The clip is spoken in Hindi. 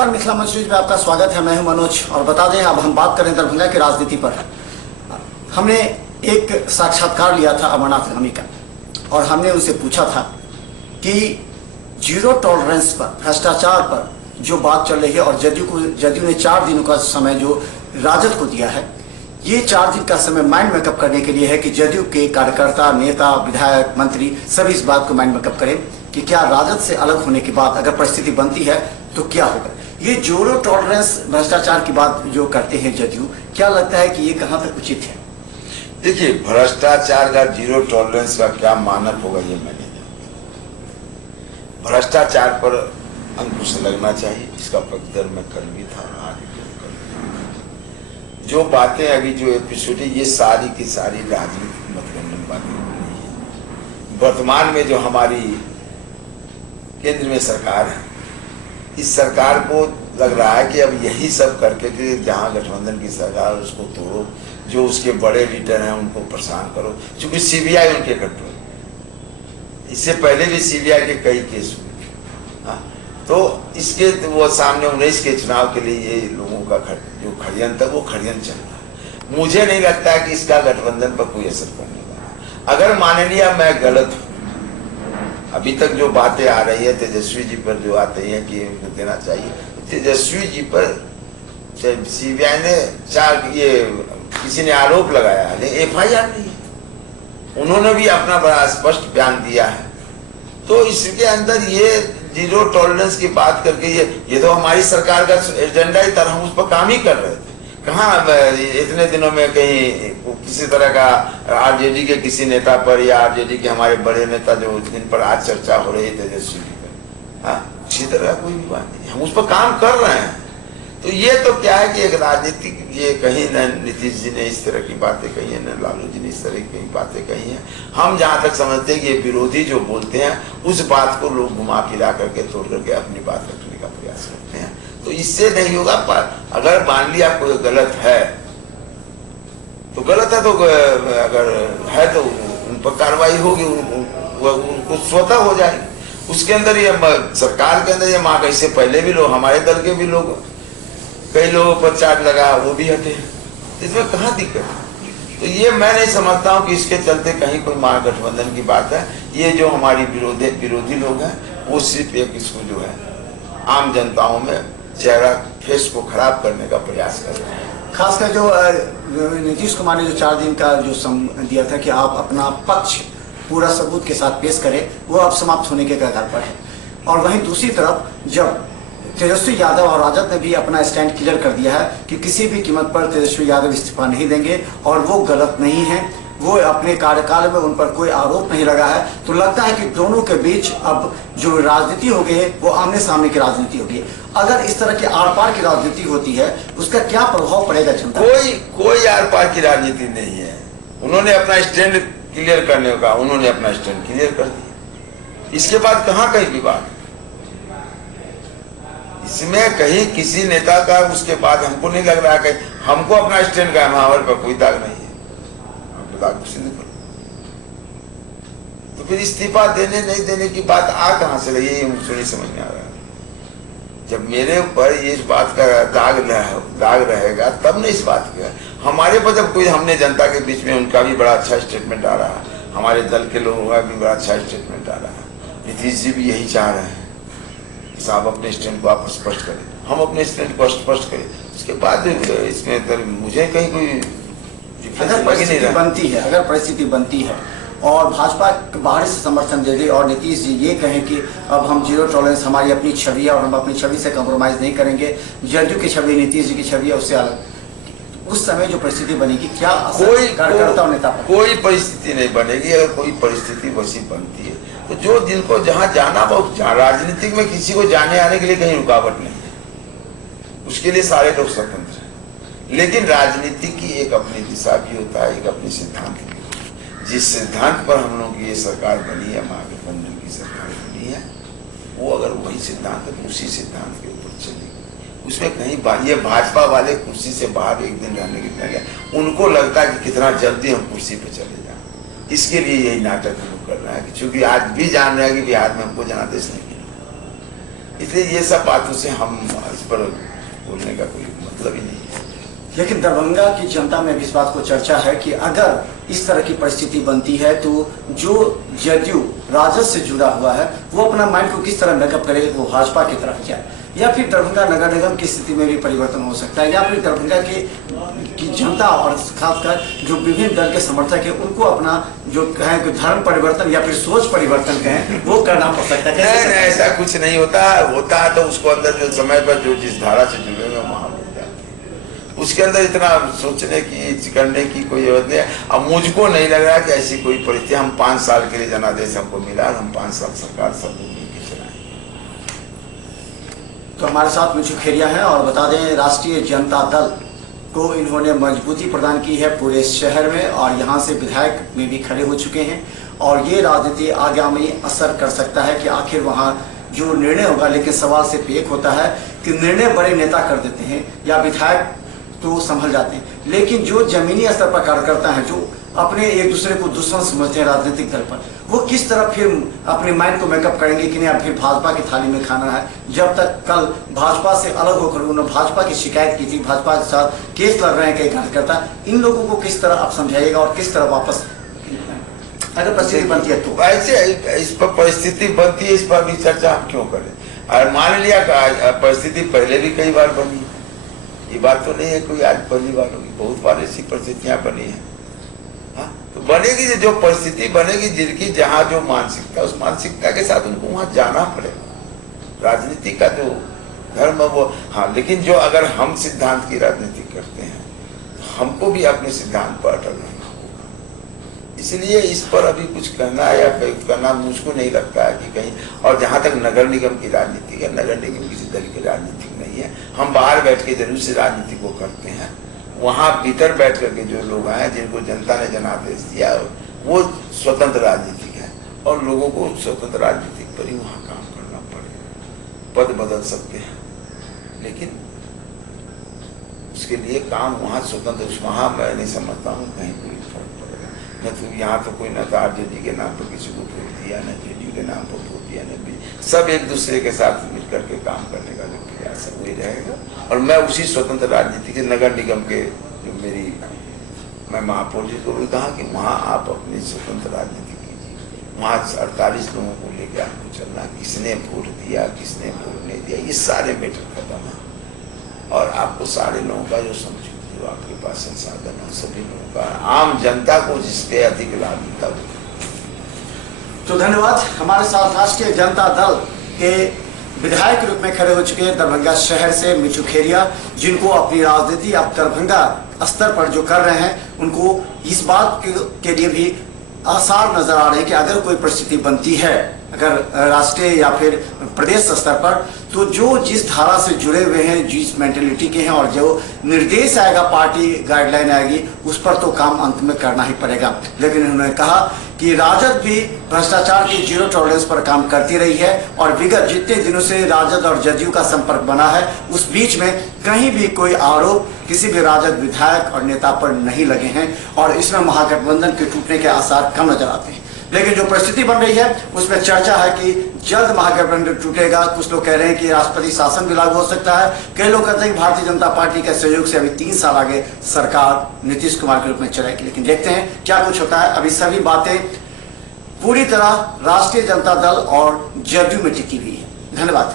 नमस्कार, मिथिला मंच न्यूज में आपका स्वागत है। मैं हूं मनोज और बता दें अब हम बात करें दरभंगा की राजनीति पर। हमने एक साक्षात्कार लिया था अमरनाथ गामी का और हमने उनसे पूछा था कि जीरो टॉलरेंस पर, भ्रष्टाचार पर जो बात चल रही है और जदयू ने 4 दिनों का समय जो राजद को दिया है, ये 4 दिन का समय माइंड मेकअप करने के लिए है कि जदयू के कार्यकर्ता, नेता, विधायक, मंत्री सभी इस बात को माइंड मेकअप करें कि क्या राजद से अलग होने के बाद अगर परिस्थिति बनती है तो क्या होगा। ये जीरो टॉलरेंस भ्रष्टाचार की बात जो करते हैं जदयू, क्या लगता है कि ये कहाँ तक उचित है? देखिए, भ्रष्टाचार का जीरो टॉलरेंस का क्या मानक होगा ये मैं नहीं जानता। भ्रष्टाचार पर अंकुश लगना चाहिए, इसका प्रत्युत्तर मैं कल भी था, आज भी करूंगा। जो बातें अभी जो एपिसोड है ये सारी की सारी राजनीतिक मतगणना बातें नहीं है। वर्तमान में जो हमारी केंद्र में सरकार है, इस सरकार को लग रहा है कि अब यही सब करके कि जहां गठबंधन की सरकार उसको तोड़ो, जो उसके बड़े लीडर हैं उनको परेशान करो, क्योंकि सीबीआई उनके कंट्रोल। इससे पहले भी सीबीआई के कई केस हुए, तो इसके वो सामने 19 के चुनाव के लिए ये लोगों का जो षड्यंत्र वो षड्यंत्र चल रहा है। मुझे नहीं लगता है कि इसका गठबंधन पर कोई असर पड़ने वाला। अगर मान लिया मैं गलत हूँ, अभी तक जो बातें आ रही है तेजस्वी जी पर जो आते हैं कि उनको देना चाहिए, तेजस्वी जी पर सीबीआई ने किसी ने आरोप लगाया है, लेकिन एफआईआर नहीं है। उन्होंने भी अपना बड़ा स्पष्ट बयान दिया है। तो इसके अंदर ये जीरो टॉलरेंस की बात करके ये तो हमारी सरकार का एजेंडा ही था, हम उस पर काम ही कर रहे थे। कहाँ इतने दिनों में कहीं किसी तरह का आरजेडी के किसी नेता पर या आरजेडी के हमारे बड़े नेता जो जिन पर आज चर्चा हो रही है तेजस्वी जी पर, किसी तरह कोई भी बात नहीं, हम उस पर काम कर रहे हैं। तो ये तो क्या है कि एक राजनीतिक, ये कहीं न नीतीश जी ने इस तरह की बातें कही है, न लालू जी ने इस तरह की बातें कही हैं। हम जहाँ तक समझते हैं कि ये विरोधी जो बोलते हैं उस बात को लोग घुमा फिरा करके तोड़ करके अपनी बात रखने का प्रयास करते हैं। तो इससे नहीं होगा। पर अगर मान लिया कोई गलत है तो गलत है, तो अगर है तो उन पर कार्रवाई होगी, उनको स्वतः हो जाएगी। उसके अंदर ये सरकार के अंदर ये मांग, इससे पहले भी लोग, हमारे दल के भी लोग, कई लोगों पर चार्ज लगा, वो भी हटे, इसमें कहाँ दिक्कत है। तो ये मैं नहीं समझता हूँ कि इसके चलते कहीं कोई महागठबंधन की बात है। ये जो हमारी विरोधी लोग हैं वो सिर्फ एक इसको जो है आम जनताओं में चेहरा, फेस को खराब करने का प्रयास कर रहे हैं। खासकर जो नीतीश कुमार ने जो 4 दिन का जो दिया था कि आप अपना पक्ष पूरा सबूत के साथ पेश करें, वो अब समाप्त होने के कगार पर है। और वहीं दूसरी तरफ जब तेजस्वी यादव और राजद ने भी अपना स्टैंड क्लियर कर दिया है कि किसी भी कीमत पर तेजस्वी यादव इस्तीफा नहीं देंगे और वो गलत नहीं है, वो अपने कार्यकाल में उन पर कोई आरोप नहीं लगा है, तो लगता है कि दोनों के बीच अब जो राजनीति हो गई है वो आमने सामने की राजनीति हो गई। अगर इस तरह की आर पार की राजनीति होती है उसका क्या प्रभाव पड़ेगा जनता? कोई आर पार की राजनीति नहीं है। उन्होंने अपना स्टैंड क्लियर करने का, उन्होंने अपना स्टैंड क्लियर कर दिया। इसके बाद कहाँ कहीं विवाद? इसमें कहीं किसी नेता का उसके बाद हमको नहीं लग रहा कि हमको अपना स्टैंड का हमारे पर कोई दाग नहीं है, दाग सिद्ध करो। तो फिर इस्तीफा देने नहीं देने की बात आ कहां से रही है, मुझे नहीं समझ में आ रहा है। जब मेरे ऊपर ये इस बात का दाग रहेगा तब नहीं इस बात का। हमारे पर जब कोई, हमने जनता के बीच में, उनका भी बड़ा अच्छा स्टेटमेंट आ रहा है, हमारे दल के लोगों का भी बड़ा अच्छा स्टेटमेंट आ रहा है। नीतीश जी भी यही चाह रहे हैं, साहब अपने स्टैंड को आप स्पष्ट करें, हम अपने स्टैंड को स्पष्ट करें। उसके बाद इसमें मुझे कहीं कोई अगर परिस्थिति बनती है, और भाजपा बाहर से समर्थन दे दे और नीतीश जी ये कहें कि अब हम जीरो टॉलरेंस, हमारी अपनी छवि है और हम अपनी छवि से कॉम्प्रोमाइज नहीं करेंगे, जदयू की छवि, नीतीश जी की छवि है उससे अलग, उस समय जो परिस्थिति बनेगी क्या कोई कार्यकर्ता और नेता? कोई परिस्थिति नहीं बनेगी। अगर कोई परिस्थिति वैसी बनती है तो जो जिनको जहां जाना, वो राजनीतिक में किसी को जाने आने के लिए कहीं रुकावट नहीं है, उसके लिए सारे लोग स्वतंत्र हैं। लेकिन राजनीति की एक अपनी दिशा भी होता है, एक अपनी सिद्धांत भी होता है। जिस सिद्धांत पर हम लोग की ये सरकार बनी है, महागठबंधन की सरकार बनी है, वो अगर वही सिद्धांत है तो उसी सिद्धांत के ऊपर चलेगी। उसमें कहीं ये भाजपा वाले कुर्सी से बाहर एक दिन रहने की, उनको लगता है कि कितना जल्दी हम कुर्सी पे चले जाए, इसके लिए यही नाटक हम लोग कर रहे हैं। क्योंकि आज भी जान रहे हैं कि बिहार में हमको जनादेश नहीं मिला, इसलिए ये सब बातों से हम पर बोलने का कोई मतलब ही नहीं है। लेकिन दरभंगा की जनता में भी इस बात को चर्चा है कि अगर इस तरह की परिस्थिति बनती है तो जो जदयू राजद से जुड़ा हुआ है वो अपना माइंड को किस तरह मेकअप करे, वो भाजपा की तरफ जाए, या फिर दरभंगा नगर निगम की स्थिति में भी परिवर्तन हो सकता है, या फिर दरभंगा की जनता और खासकर जो विभिन्न दल के समर्थक है उनको अपना जो कहें धर्म परिवर्तन या फिर सोच परिवर्तन कहें वो करना पड़ सकता है। नहीं, ऐसा कुछ नहीं होता है तो उसको अंदर जो समय पर जो जिस धारा से जुड़े हुए वहां हो जाते हैं, उसके अंदर इतना सोचने की करने की कोई जरूरत नहीं है। अब मुझको नहीं लग रहा कि ऐसी कोई परिस्थिति, हम 5 साल के लिए जनादेश हमको मिला, हम 5 साल सरकार सब मिलकर चलाएंगे। तो हमारे साथ मिठू खेरिया है और बता दें राष्ट्रीय जनता दल को इन्होंने मजबूती प्रदान की है पूरे शहर में और यहाँ से विधायक में भी खड़े हो चुके हैं और ये राजनीति आगामी असर कर सकता है कि आखिर वहाँ जो निर्णय होगा। लेकिन सवाल सिर्फ एक होता है कि निर्णय बड़े नेता कर देते हैं या विधायक तो संभल जाते हैं, लेकिन जो जमीनी स्तर पर कार्यकर्ता हैं जो अपने एक दूसरे को दुश्मन समझते हैं राजनीतिक दल पर, वो किस तरह फिर अपने माइंड को मेकअप करेंगे कि नहीं अब फिर भाजपा की थाली में खाना है। जब तक कल भाजपा से अलग होकर उन्होंने भाजपा की शिकायत की थी, भाजपा के साथ केस लड़ रहे हैं कई कार्यकर्ता, इन लोगों को किस तरह आप समझाइएगा और किस तरह वापस अगर परिस्थिति बनती है तो? ऐसे इस पर परिस्थिति बनती है, इस पर भी चर्चा हम क्यों करें। और मान लिया परिस्थिति पहले भी कई बार बनी, ये बात तो नहीं है कोई आज पहली बार होगी, बहुत बार ऐसी परिस्थितियां बनी है। तो बनेगी जो परिस्थिति बनेगी जिनकी जहां जो मानसिकता, उस मानसिकता के साथ उनको वहां जाना पड़ेगा। राजनीति का जो धर्म वो हाँ, लेकिन जो अगर हम सिद्धांत की राजनीति करते हैं तो हमको भी अपने सिद्धांत पर अटल रहना होगा। इसलिए इस पर अभी कुछ कहना या करना मुझको नहीं लगता है कि कहीं। और जहां तक नगर निगम की राजनीति है, नगर निगम किसी दल की राजनीति नहीं है। हम बाहर बैठ के जरूर से राजनीति को करते हैं, वहां भीतर बैठ करके जो लोग आए जिनको जनता ने जनादेश दिया वो स्वतंत्र राजनीतिक है और लोगों को स्वतंत्र राजनीतिक पर ही वहां काम करना पड़ेगा। पद बदल सकते हैं लेकिन उसके लिए काम वहां स्वतंत्र, वहां मैं नहीं समझता हूँ कहीं कोई फर्क पड़ेगा। न तो यहाँ तो कोई न तो आरजेडी के नाम पर किसी को वोट दिया, न जेडीयू के नाम पर वोट दिया, न सब एक दूसरे के साथ मिलकर के काम करने का जो प्रयास है वही रहेगा। और मैं उसी स्वतंत्र राजनीति के नगर निगम के जो मैं महापौर जी को भी कहा कि वहाँ आप अपनी स्वतंत्र राजनीति कीजिए। वहाँ 48 लोगों को लेकर आपको चलना, किसने वोट दिया किसने वोट नहीं दिया ये सारे मैटर खत्म है। और आपको सारे लोगों का जो समझो जो आपके पास संसाधन है सभी लोगों का, आम जनता को जिसके अधिक लाभ मिलता हो। तो धन्यवाद। हमारे साथ राष्ट्रीय जनता दल के विधायक के रूप में खड़े हो चुके हैं दरभंगा शहर से मिठू खेरिया, जिनको अपनी राजनीति अब दरभंगा स्तर पर जो कर रहे हैं उनको इस बात के लिए भी आसार नजर आ रहे हैं कि अगर कोई परिस्थिति बनती है अगर राष्ट्रीय या फिर प्रदेश स्तर पर, तो जो जिस धारा से जुड़े हुए हैं, जिस मेंटेलिटी के हैं और जो निर्देश आएगा, पार्टी गाइडलाइन आएगी, उस पर तो काम अंत में करना ही पड़ेगा। लेकिन उन्होंने कहा कि राजद भी भ्रष्टाचार की जीरो टॉलरेंस पर काम करती रही है और विगत जितने दिनों से राजद और जदयू का संपर्क बना है उस बीच में कहीं भी कोई आरोप किसी भी राजद विधायक और नेता पर नहीं लगे हैं और इसमें महागठबंधन के टूटने के आसार कम नजर आते हैं। लेकिन जो परिस्थिति बन रही है उसमें चर्चा है कि जल्द महागठबंधन टूटेगा। कुछ लोग कह रहे हैं कि राष्ट्रपति शासन भी लागू हो सकता है, कई लोग कहते हैं कि भारतीय जनता पार्टी के सहयोग से अभी 3 साल आगे सरकार नीतीश कुमार के रूप में चलेगी। लेकिन देखते हैं क्या कुछ होता है। अभी सभी बातें पूरी तरह राष्ट्रीय जनता दल और जदयू में टिकी हुई है। धन्यवाद।